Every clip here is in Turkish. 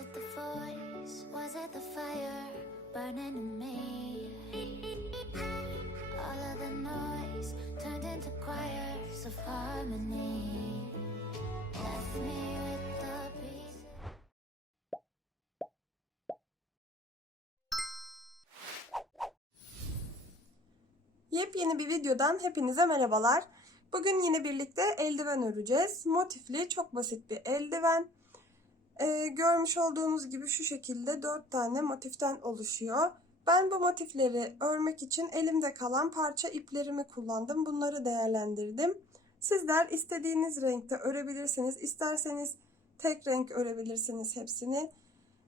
it the voice? Was it the fire burning in me? All of the noise turned into choirs of harmony. Left me with the pieces. Yepyeni bir videodan hepinize merhabalar. Bugün yine birlikte eldiven öreceğiz. Motifli çok basit bir eldiven. Ee, görmüş olduğunuz gibi şu şekilde 4 tane motiften oluşuyor. Ben bu motifleri örmek için elimde kalan parça iplerimi kullandım. Bunları değerlendirdim. Sizler istediğiniz renkte örebilirsiniz. İsterseniz tek renk örebilirsiniz hepsini.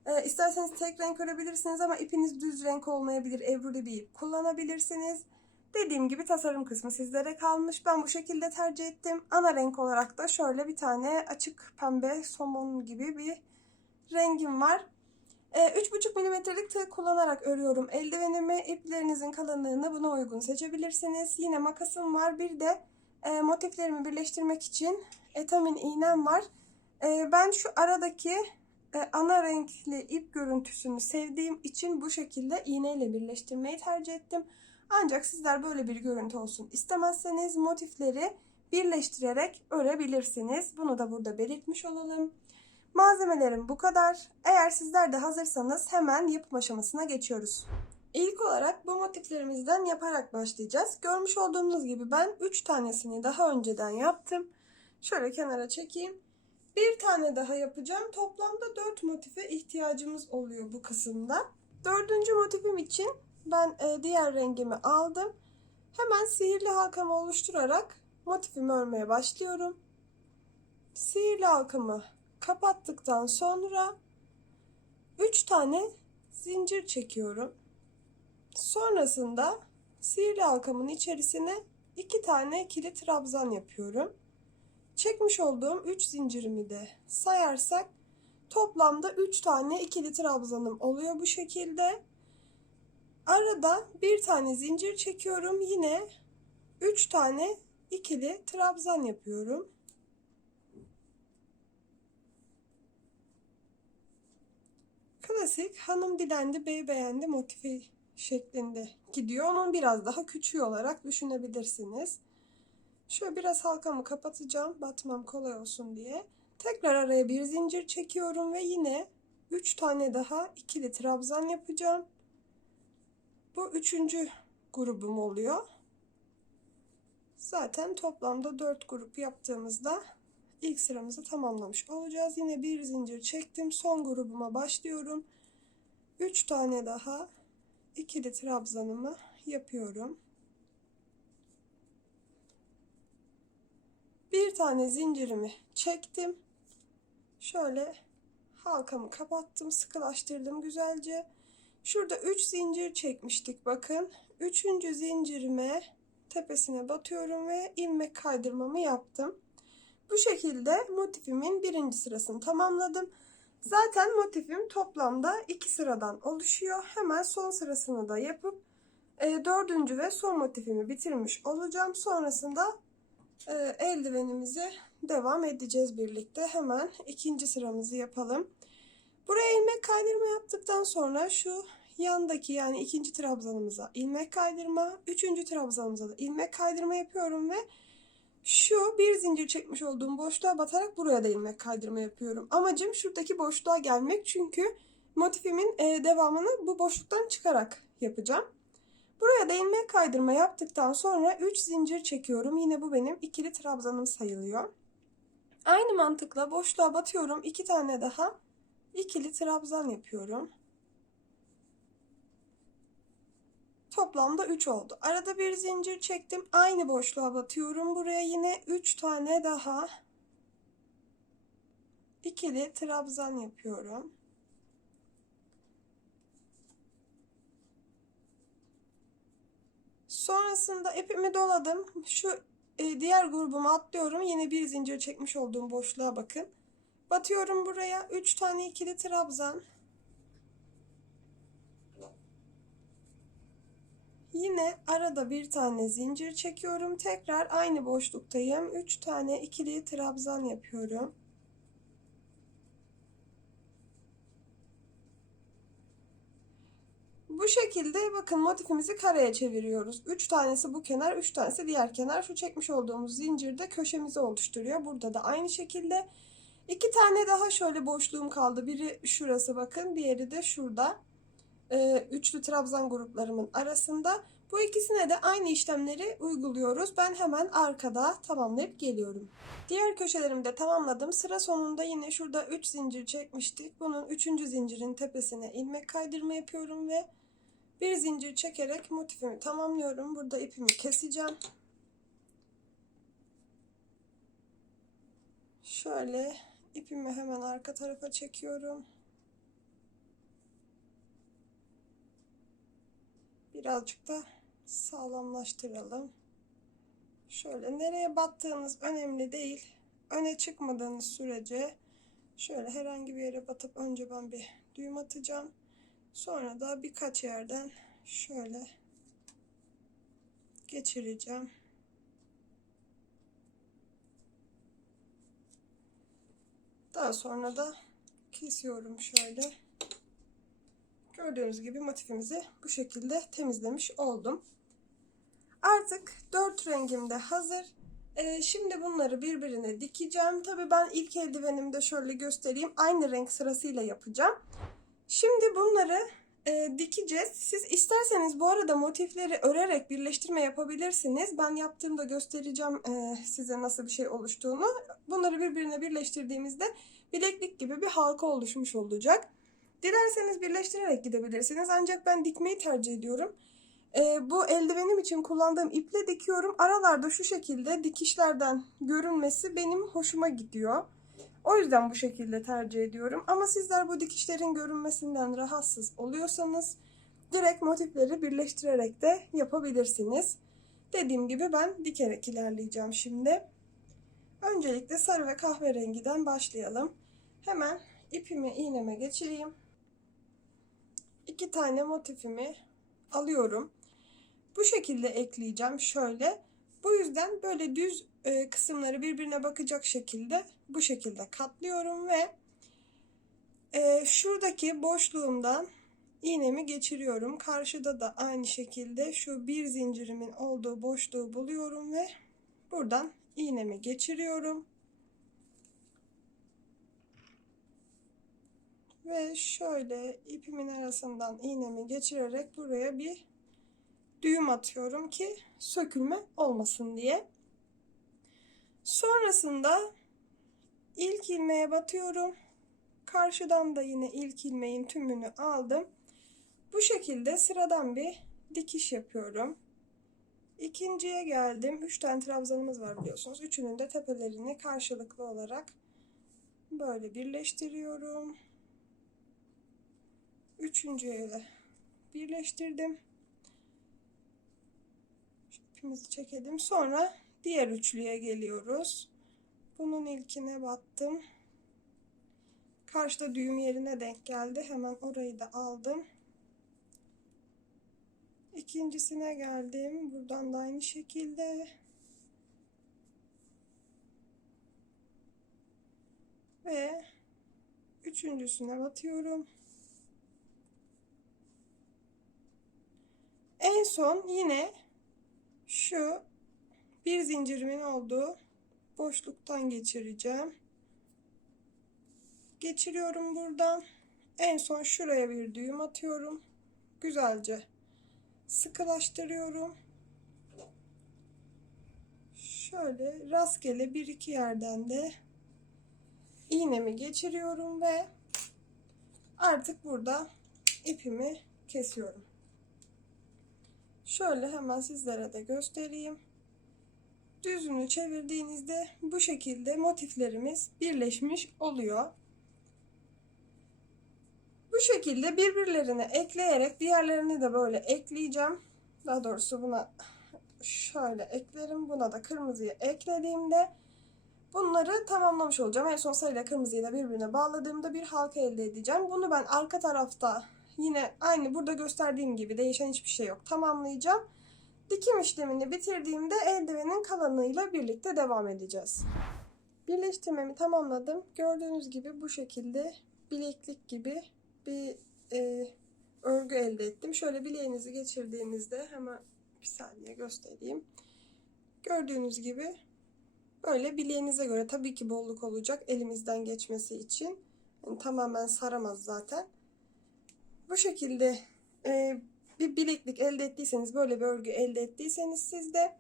Ee, isterseniz tek renk örebilirsiniz ama ipiniz düz renk olmayabilir. Ebruli bir ip kullanabilirsiniz. Dediğim gibi tasarım kısmı sizlere kalmış. Ben bu şekilde tercih ettim. Ana renk olarak da şöyle bir tane açık pembe somon gibi bir rengim var. Ee, 3,5 milimetrelik tığ kullanarak örüyorum eldivenimi. İplerinizin kalınlığını buna uygun seçebilirsiniz. Yine makasım var. Bir de e, motiflerimi birleştirmek için etamin iğnem var. E, ben şu aradaki e, ana renkli ip görüntüsünü sevdiğim için bu şekilde iğneyle birleştirmeyi tercih ettim. Ancak sizler böyle bir görüntü olsun istemezseniz motifleri birleştirerek örebilirsiniz. Bunu da burada belirtmiş olalım. Malzemelerim bu kadar. Eğer sizler de hazırsanız hemen yapım aşamasına geçiyoruz. İlk olarak bu motiflerimizden yaparak başlayacağız. Görmüş olduğunuz gibi ben 3 tanesini daha önceden yaptım. Şöyle kenara çekeyim. Bir tane daha yapacağım. Toplamda 4 motife ihtiyacımız oluyor bu kısımda. Dördüncü motifim için ben e, diğer rengimi aldım. Hemen sihirli halkamı oluşturarak motifimi örmeye başlıyorum. Sihirli halkamı kapattıktan sonra 3 tane zincir çekiyorum. Sonrasında sihirli halkamın içerisine 2 tane kilit trabzan yapıyorum. Çekmiş olduğum 3 zincirimi de sayarsak toplamda 3 tane ikili trabzanım oluyor bu şekilde. Arada bir tane zincir çekiyorum. Yine 3 tane ikili trabzan yapıyorum. Klasik hanım dilendi bey beğendi motifi şeklinde gidiyor. Onun biraz daha küçüğü olarak düşünebilirsiniz. Şöyle biraz halkamı kapatacağım batmam kolay olsun diye. Tekrar araya bir zincir çekiyorum ve yine 3 tane daha ikili trabzan yapacağım. Bu üçüncü grubum oluyor. Zaten toplamda 4 grup yaptığımızda ilk sıramızı tamamlamış olacağız. Yine bir zincir çektim. Son grubuma başlıyorum. 3 tane daha ikili trabzanımı yapıyorum. Bir tane zincirimi çektim. Şöyle halkamı kapattım, sıkılaştırdım güzelce. Şurada 3 zincir çekmiştik bakın. 3. zincirime tepesine batıyorum ve ilmek kaydırmamı yaptım. Bu şekilde motifimin birinci sırasını tamamladım. Zaten motifim toplamda iki sıradan oluşuyor. Hemen son sırasını da yapıp e, dördüncü ve son motifimi bitirmiş olacağım. Sonrasında e, eldivenimize devam edeceğiz birlikte. Hemen ikinci sıramızı yapalım. Buraya ilmek kaydırma yaptıktan sonra şu yandaki yani ikinci trabzanımıza ilmek kaydırma, üçüncü trabzanımıza da ilmek kaydırma yapıyorum ve şu bir zincir çekmiş olduğum boşluğa batarak buraya da ilmek kaydırma yapıyorum. Amacım şuradaki boşluğa gelmek çünkü motifimin e, devamını bu boşluktan çıkarak yapacağım. Buraya da ilmek kaydırma yaptıktan sonra 3 zincir çekiyorum. Yine bu benim ikili trabzanım sayılıyor. Aynı mantıkla boşluğa batıyorum. 2 tane daha ikili trabzan yapıyorum. Toplamda 3 oldu. Arada bir zincir çektim. Aynı boşluğa batıyorum. Buraya yine 3 tane daha ikili trabzan yapıyorum. Sonrasında ipimi doladım. Şu e, diğer grubuma atlıyorum. Yine bir zincir çekmiş olduğum boşluğa bakın. Batıyorum buraya 3 tane ikili trabzan. Yine arada bir tane zincir çekiyorum. Tekrar aynı boşluktayım. 3 tane ikili trabzan yapıyorum. Bu şekilde bakın motifimizi kareye çeviriyoruz. 3 tanesi bu kenar, 3 tanesi diğer kenar. Şu çekmiş olduğumuz zincirde köşemizi oluşturuyor. Burada da aynı şekilde iki tane daha şöyle boşluğum kaldı. Biri şurası bakın, diğeri de şurada. Ee, üçlü trabzan gruplarımın arasında. Bu ikisine de aynı işlemleri uyguluyoruz. Ben hemen arkada tamamlayıp geliyorum. Diğer köşelerimi de tamamladım. Sıra sonunda yine şurada 3 zincir çekmiştik. Bunun 3. zincirin tepesine ilmek kaydırma yapıyorum ve bir zincir çekerek motifimi tamamlıyorum. Burada ipimi keseceğim. Şöyle ipimi hemen arka tarafa çekiyorum. Birazcık da sağlamlaştıralım. Şöyle nereye battığınız önemli değil. Öne çıkmadığınız sürece şöyle herhangi bir yere batıp önce ben bir düğüm atacağım. Sonra da birkaç yerden şöyle geçireceğim. Daha sonra da kesiyorum şöyle. Gördüğünüz gibi motifimizi bu şekilde temizlemiş oldum. Artık dört rengim de hazır. Ee, şimdi bunları birbirine dikeceğim. Tabii ben ilk eldivenimde şöyle göstereyim. Aynı renk sırasıyla yapacağım. Şimdi bunları e, dikeceğiz. Siz isterseniz bu arada motifleri örerek birleştirme yapabilirsiniz. Ben yaptığımda göstereceğim e, size nasıl bir şey oluştuğunu. Bunları birbirine birleştirdiğimizde bileklik gibi bir halka oluşmuş olacak. Dilerseniz birleştirerek gidebilirsiniz. Ancak ben dikmeyi tercih ediyorum. E, bu eldivenim için kullandığım iple dikiyorum. Aralarda şu şekilde dikişlerden görünmesi benim hoşuma gidiyor. O yüzden bu şekilde tercih ediyorum. Ama sizler bu dikişlerin görünmesinden rahatsız oluyorsanız direkt motifleri birleştirerek de yapabilirsiniz. Dediğim gibi ben dikerek ilerleyeceğim şimdi. Öncelikle sarı ve kahverengiden başlayalım. Hemen ipimi iğneme geçireyim. İki tane motifimi alıyorum. Bu şekilde ekleyeceğim şöyle. Bu yüzden böyle düz e, kısımları birbirine bakacak şekilde bu şekilde katlıyorum ve e, şuradaki boşluğumdan iğnemi geçiriyorum. Karşıda da aynı şekilde şu bir zincirimin olduğu boşluğu buluyorum ve buradan iğnemi geçiriyorum. Ve şöyle ipimin arasından iğnemi geçirerek buraya bir düğüm atıyorum ki sökülme olmasın diye. Sonrasında ilk ilmeğe batıyorum. Karşıdan da yine ilk ilmeğin tümünü aldım. Bu şekilde sıradan bir dikiş yapıyorum. İkinciye geldim. Üç tane trabzanımız var biliyorsunuz. Üçünün de tepelerini karşılıklı olarak böyle birleştiriyorum. Üçüncüye de birleştirdim. İpimizi çekelim. Sonra diğer üçlüye geliyoruz. Bunun ilkine battım. Karşıda düğüm yerine denk geldi. Hemen orayı da aldım. İkincisine geldim. Buradan da aynı şekilde. Ve üçüncüsüne batıyorum. En son yine şu bir zincirimin olduğu boşluktan geçireceğim. Geçiriyorum buradan. En son şuraya bir düğüm atıyorum. Güzelce sıkılaştırıyorum. Şöyle rastgele bir iki yerden de iğnemi geçiriyorum ve artık burada ipimi kesiyorum. Şöyle hemen sizlere de göstereyim. Düzünü çevirdiğinizde bu şekilde motiflerimiz birleşmiş oluyor. Bu şekilde birbirlerine ekleyerek diğerlerini de böyle ekleyeceğim. Daha doğrusu buna şöyle eklerim. Buna da kırmızıyı eklediğimde bunları tamamlamış olacağım. En son sarıyla kırmızıyı da birbirine bağladığımda bir halka elde edeceğim. Bunu ben arka tarafta yine aynı burada gösterdiğim gibi değişen hiçbir şey yok. Tamamlayacağım. Dikim işlemini bitirdiğimde eldivenin kalanıyla birlikte devam edeceğiz. Birleştirmemi tamamladım. Gördüğünüz gibi bu şekilde bileklik gibi bir e, örgü elde ettim. Şöyle bileğinizi geçirdiğinizde hemen bir saniye göstereyim. Gördüğünüz gibi böyle bileğinize göre tabii ki bolluk olacak elimizden geçmesi için. Yani tamamen saramaz zaten. Bu şekilde e, bir bileklik elde ettiyseniz, böyle bir örgü elde ettiyseniz siz de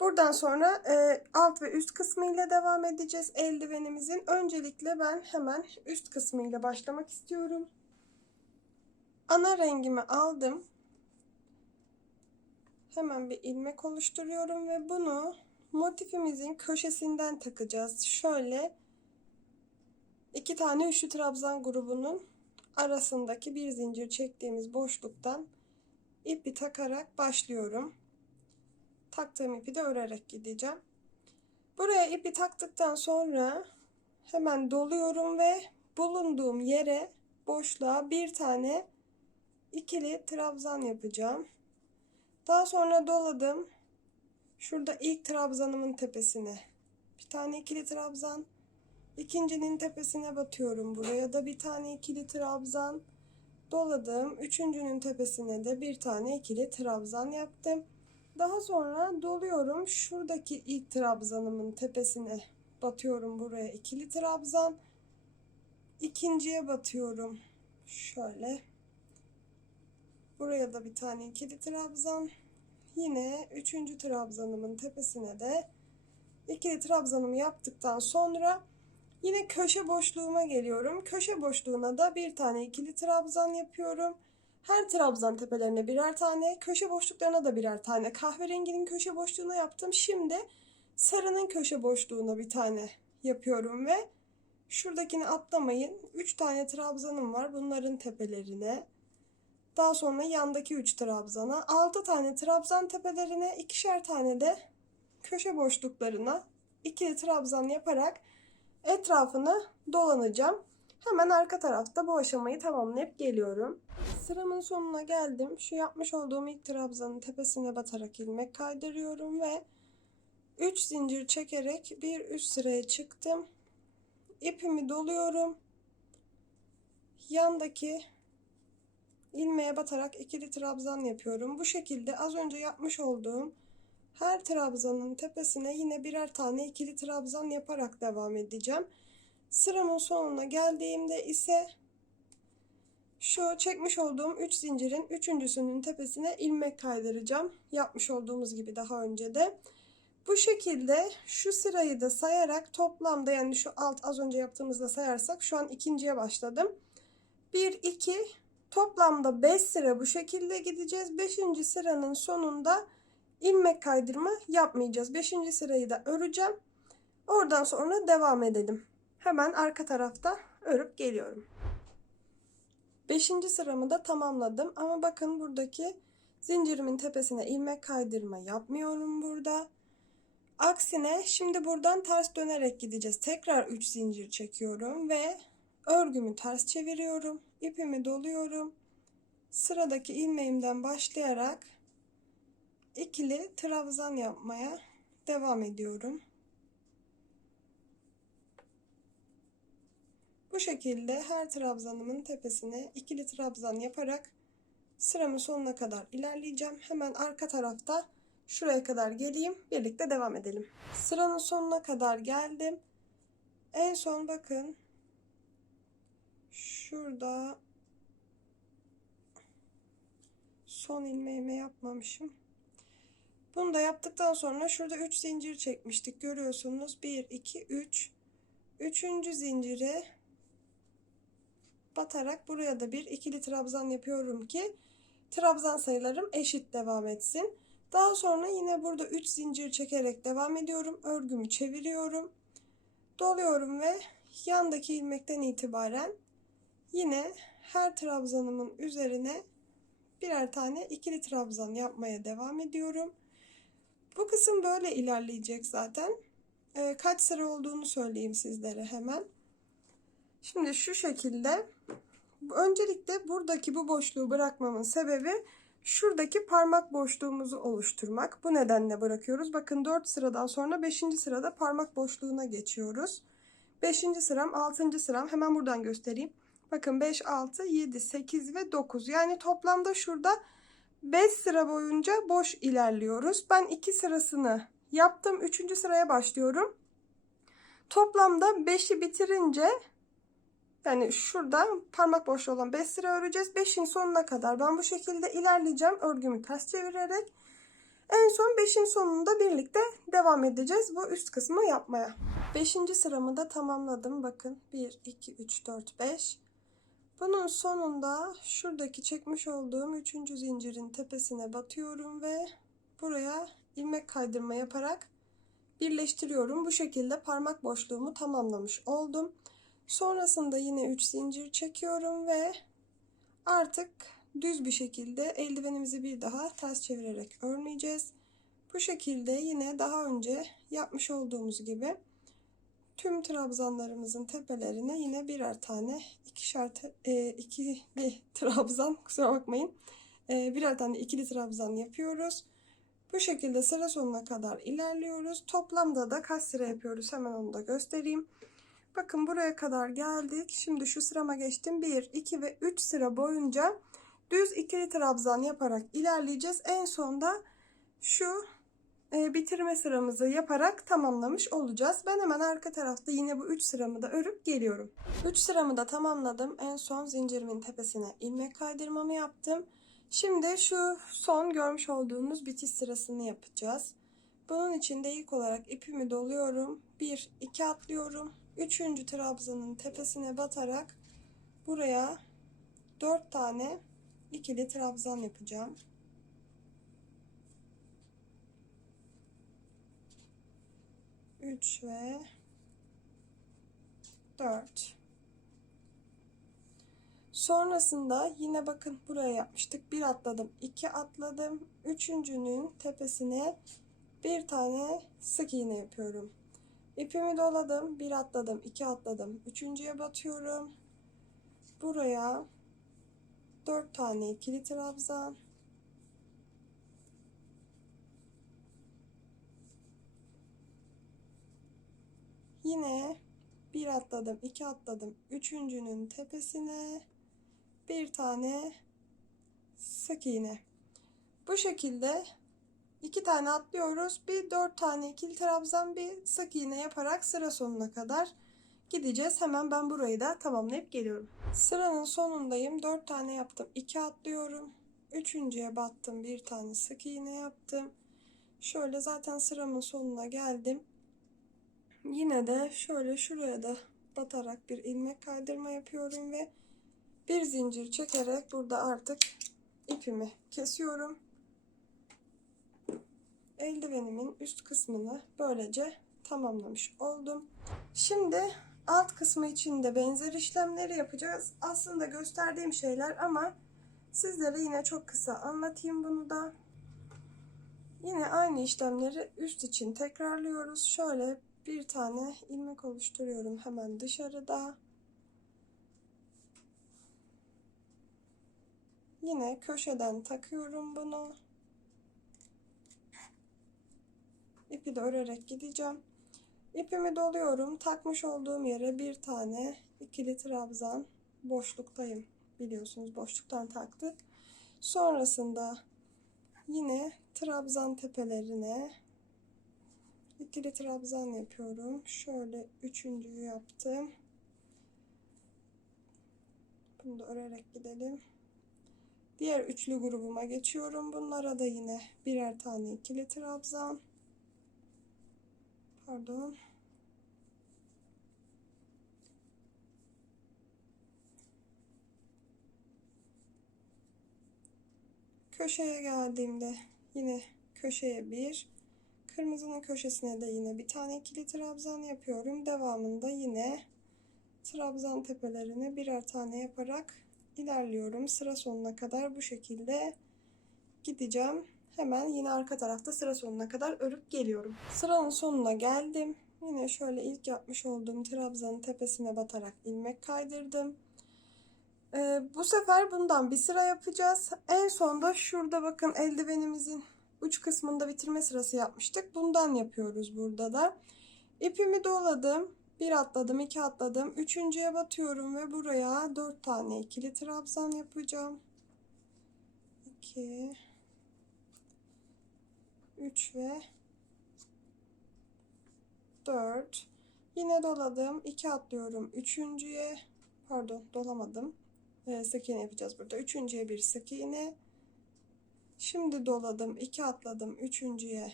buradan sonra e, alt ve üst kısmıyla devam edeceğiz eldivenimizin. Öncelikle ben hemen üst kısmıyla başlamak istiyorum. Ana rengimi aldım. Hemen bir ilmek oluşturuyorum ve bunu motifimizin köşesinden takacağız. Şöyle iki tane üçlü trabzan grubunun arasındaki bir zincir çektiğimiz boşluktan ipi takarak başlıyorum. Taktığım ipi de örerek gideceğim. Buraya ipi taktıktan sonra hemen doluyorum ve bulunduğum yere boşluğa bir tane ikili trabzan yapacağım. Daha sonra doladım. Şurada ilk trabzanımın tepesine bir tane ikili trabzan. İkincinin tepesine batıyorum. Buraya da bir tane ikili trabzan doladım. Üçüncünün tepesine de bir tane ikili trabzan yaptım. Daha sonra doluyorum. Şuradaki ilk trabzanımın tepesine batıyorum buraya ikili trabzan. İkinciye batıyorum. Şöyle. Buraya da bir tane ikili trabzan. Yine üçüncü trabzanımın tepesine de ikili trabzanımı yaptıktan sonra yine köşe boşluğuma geliyorum. Köşe boşluğuna da bir tane ikili trabzan yapıyorum. Her trabzan tepelerine birer tane, köşe boşluklarına da birer tane. Kahverenginin köşe boşluğuna yaptım. Şimdi sarının köşe boşluğuna bir tane yapıyorum ve şuradakini atlamayın. 3 tane trabzanım var. Bunların tepelerine daha sonra yandaki 3 trabzana, 6 tane trabzan tepelerine, ikişer tane de köşe boşluklarına ikili trabzan yaparak etrafını dolanacağım. Hemen arka tarafta bu aşamayı tamamlayıp geliyorum. Sıramın sonuna geldim. Şu yapmış olduğum ilk trabzanın tepesine batarak ilmek kaydırıyorum ve 3 zincir çekerek bir üst sıraya çıktım. İpimi doluyorum. Yandaki ilmeğe batarak ikili trabzan yapıyorum. Bu şekilde az önce yapmış olduğum her trabzanın tepesine yine birer tane ikili trabzan yaparak devam edeceğim. Sıramın sonuna geldiğimde ise şu çekmiş olduğum 3 zincirin üçüncüsünün tepesine ilmek kaydıracağım. Yapmış olduğumuz gibi daha önce de. Bu şekilde şu sırayı da sayarak toplamda yani şu alt az önce yaptığımızda sayarsak şu an ikinciye başladım. 1, 2, Toplamda 5 sıra bu şekilde gideceğiz. 5. sıranın sonunda ilmek kaydırma yapmayacağız. 5. sırayı da öreceğim. Oradan sonra devam edelim. Hemen arka tarafta örüp geliyorum. 5. sıramı da tamamladım ama bakın buradaki zincirimin tepesine ilmek kaydırma yapmıyorum burada. Aksine şimdi buradan ters dönerek gideceğiz. Tekrar 3 zincir çekiyorum ve örgümü ters çeviriyorum. İpimi doluyorum. Sıradaki ilmeğimden başlayarak ikili trabzan yapmaya devam ediyorum. Bu şekilde her trabzanımın tepesine ikili trabzan yaparak sıramın sonuna kadar ilerleyeceğim. Hemen arka tarafta şuraya kadar geleyim. Birlikte devam edelim. Sıranın sonuna kadar geldim. En son bakın şurada son ilmeğime yapmamışım. Bunu da yaptıktan sonra şurada 3 zincir çekmiştik. Görüyorsunuz. 1 2 3 Üçüncü zincire batarak buraya da bir ikili trabzan yapıyorum ki trabzan sayılarım eşit devam etsin. Daha sonra yine burada 3 zincir çekerek devam ediyorum. Örgümü çeviriyorum. Doluyorum ve yandaki ilmekten itibaren Yine her trabzanımın üzerine birer tane ikili trabzan yapmaya devam ediyorum. Bu kısım böyle ilerleyecek zaten. Ee, kaç sıra olduğunu söyleyeyim sizlere hemen. Şimdi şu şekilde öncelikle buradaki bu boşluğu bırakmamın sebebi şuradaki parmak boşluğumuzu oluşturmak. Bu nedenle bırakıyoruz. Bakın 4 sıradan sonra 5. sırada parmak boşluğuna geçiyoruz. 5. sıram, 6. sıram hemen buradan göstereyim. Bakın 5, 6, 7, 8 ve 9. Yani toplamda şurada 5 sıra boyunca boş ilerliyoruz. Ben 2 sırasını yaptım. 3. sıraya başlıyorum. Toplamda 5'i bitirince yani şurada parmak boşluğu olan 5 sıra öreceğiz. 5'in sonuna kadar ben bu şekilde ilerleyeceğim. Örgümü ters çevirerek. En son 5'in sonunda birlikte devam edeceğiz bu üst kısmı yapmaya. 5. sıramı da tamamladım. Bakın 1, 2, 3, 4, 5. Bunun sonunda şuradaki çekmiş olduğum 3. zincirin tepesine batıyorum ve buraya ilmek kaydırma yaparak birleştiriyorum. Bu şekilde parmak boşluğumu tamamlamış oldum. Sonrasında yine 3 zincir çekiyorum ve artık düz bir şekilde eldivenimizi bir daha ters çevirerek örmeyeceğiz. Bu şekilde yine daha önce yapmış olduğumuz gibi tüm trabzanlarımızın tepelerine yine birer tane ikişer te- e, ikili trabzan kusura bakmayın e, birer tane ikili trabzan yapıyoruz. Bu şekilde sıra sonuna kadar ilerliyoruz. Toplamda da kaç sıra yapıyoruz hemen onu da göstereyim. Bakın buraya kadar geldik. Şimdi şu sırama geçtim. 1, 2 ve 3 sıra boyunca düz ikili trabzan yaparak ilerleyeceğiz. En sonda şu bitirme sıramızı yaparak tamamlamış olacağız. Ben hemen arka tarafta yine bu 3 sıramı da örüp geliyorum. 3 sıramı da tamamladım. En son zincirimin tepesine ilmek kaydırmamı yaptım. Şimdi şu son görmüş olduğunuz bitiş sırasını yapacağız. Bunun için de ilk olarak ipimi doluyorum. 1 2 atlıyorum. 3. trabzanın tepesine batarak buraya 4 tane ikili trabzan yapacağım. Üç ve dört. Sonrasında yine bakın buraya yapmıştık. Bir atladım, iki atladım. Üçüncünün tepesine bir tane sık iğne yapıyorum. İpimi doladım, bir atladım, iki atladım. Üçüncüye batıyorum. Buraya dört tane ikili trabzan. Yine bir atladım, iki atladım. Üçüncünün tepesine bir tane sık iğne. Bu şekilde iki tane atlıyoruz. Bir dört tane ikili trabzan bir sık iğne yaparak sıra sonuna kadar gideceğiz. Hemen ben burayı da tamamlayıp geliyorum. Sıranın sonundayım. Dört tane yaptım. iki atlıyorum. Üçüncüye battım. Bir tane sık iğne yaptım. Şöyle zaten sıramın sonuna geldim. Yine de şöyle şuraya da batarak bir ilmek kaydırma yapıyorum ve bir zincir çekerek burada artık ipimi kesiyorum. Eldivenimin üst kısmını böylece tamamlamış oldum. Şimdi alt kısmı için de benzer işlemleri yapacağız. Aslında gösterdiğim şeyler ama sizlere yine çok kısa anlatayım bunu da. Yine aynı işlemleri üst için tekrarlıyoruz. Şöyle bir tane ilmek oluşturuyorum hemen dışarıda. Yine köşeden takıyorum bunu. İpi de örerek gideceğim. İpimi doluyorum. Takmış olduğum yere bir tane ikili trabzan boşluktayım. Biliyorsunuz boşluktan taktık. Sonrasında yine trabzan tepelerine ikili trabzan yapıyorum. Şöyle üçüncüyü yaptım. Bunu da örerek gidelim. Diğer üçlü grubuma geçiyorum. Bunlara da yine birer tane ikili trabzan. Pardon. Köşeye geldiğimde yine köşeye bir, kırmızının köşesine de yine bir tane ikili trabzan yapıyorum. Devamında yine trabzan tepelerine birer tane yaparak ilerliyorum. Sıra sonuna kadar bu şekilde gideceğim. Hemen yine arka tarafta sıra sonuna kadar örüp geliyorum. Sıranın sonuna geldim. Yine şöyle ilk yapmış olduğum trabzanın tepesine batarak ilmek kaydırdım. Ee, bu sefer bundan bir sıra yapacağız. En sonda şurada bakın eldivenimizin uç kısmında bitirme sırası yapmıştık. Bundan yapıyoruz burada da. İpimi doladım. Bir atladım, iki atladım. Üçüncüye batıyorum ve buraya dört tane ikili trabzan yapacağım. İki, üç ve dört. Yine doladım. iki atlıyorum. Üçüncüye, pardon dolamadım. Ee, sık iğne yapacağız burada. Üçüncüye bir sık iğne. Şimdi doladım. iki atladım. Üçüncüye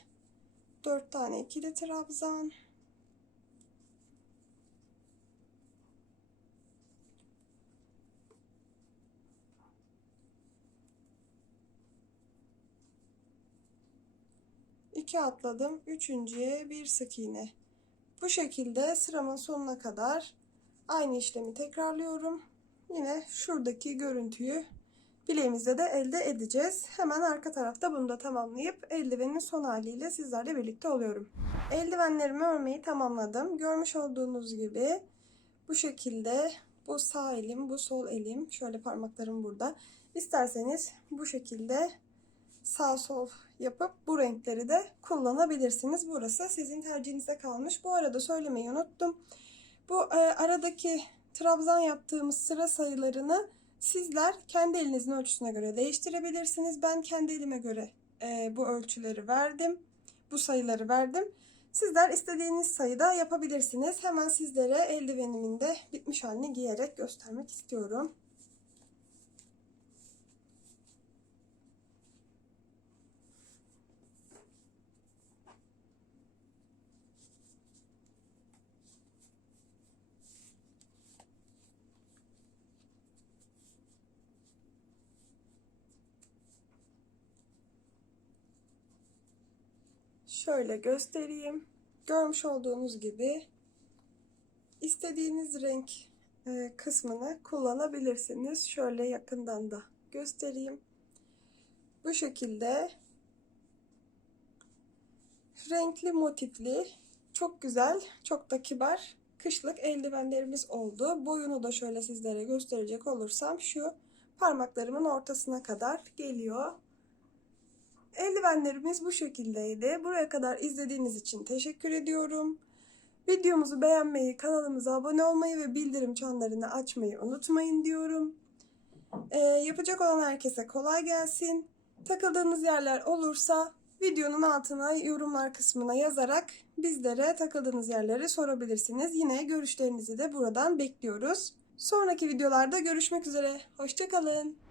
dört tane ikili trabzan. İki atladım. Üçüncüye bir sık iğne. Bu şekilde sıramın sonuna kadar aynı işlemi tekrarlıyorum. Yine şuradaki görüntüyü bileğimizde de elde edeceğiz. Hemen arka tarafta bunu da tamamlayıp eldivenin son haliyle sizlerle birlikte oluyorum. Eldivenlerimi örmeyi tamamladım. Görmüş olduğunuz gibi bu şekilde bu sağ elim, bu sol elim, şöyle parmaklarım burada. İsterseniz bu şekilde sağ sol yapıp bu renkleri de kullanabilirsiniz. Burası sizin tercihinize kalmış. Bu arada söylemeyi unuttum. Bu e, aradaki trabzan yaptığımız sıra sayılarını sizler kendi elinizin ölçüsüne göre değiştirebilirsiniz. Ben kendi elime göre e, bu ölçüleri verdim. Bu sayıları verdim. Sizler istediğiniz sayıda yapabilirsiniz. Hemen sizlere eldivenimin de bitmiş halini giyerek göstermek istiyorum. Şöyle göstereyim. Görmüş olduğunuz gibi istediğiniz renk e, kısmını kullanabilirsiniz. Şöyle yakından da göstereyim. Bu şekilde renkli motifli çok güzel, çok da kibar kışlık eldivenlerimiz oldu. Boyunu da şöyle sizlere gösterecek olursam şu parmaklarımın ortasına kadar geliyor. Eldivenlerimiz bu şekildeydi. Buraya kadar izlediğiniz için teşekkür ediyorum. Videomuzu beğenmeyi, kanalımıza abone olmayı ve bildirim çanlarını açmayı unutmayın diyorum. Ee, yapacak olan herkese kolay gelsin. Takıldığınız yerler olursa videonun altına yorumlar kısmına yazarak bizlere takıldığınız yerleri sorabilirsiniz. Yine görüşlerinizi de buradan bekliyoruz. Sonraki videolarda görüşmek üzere. Hoşçakalın.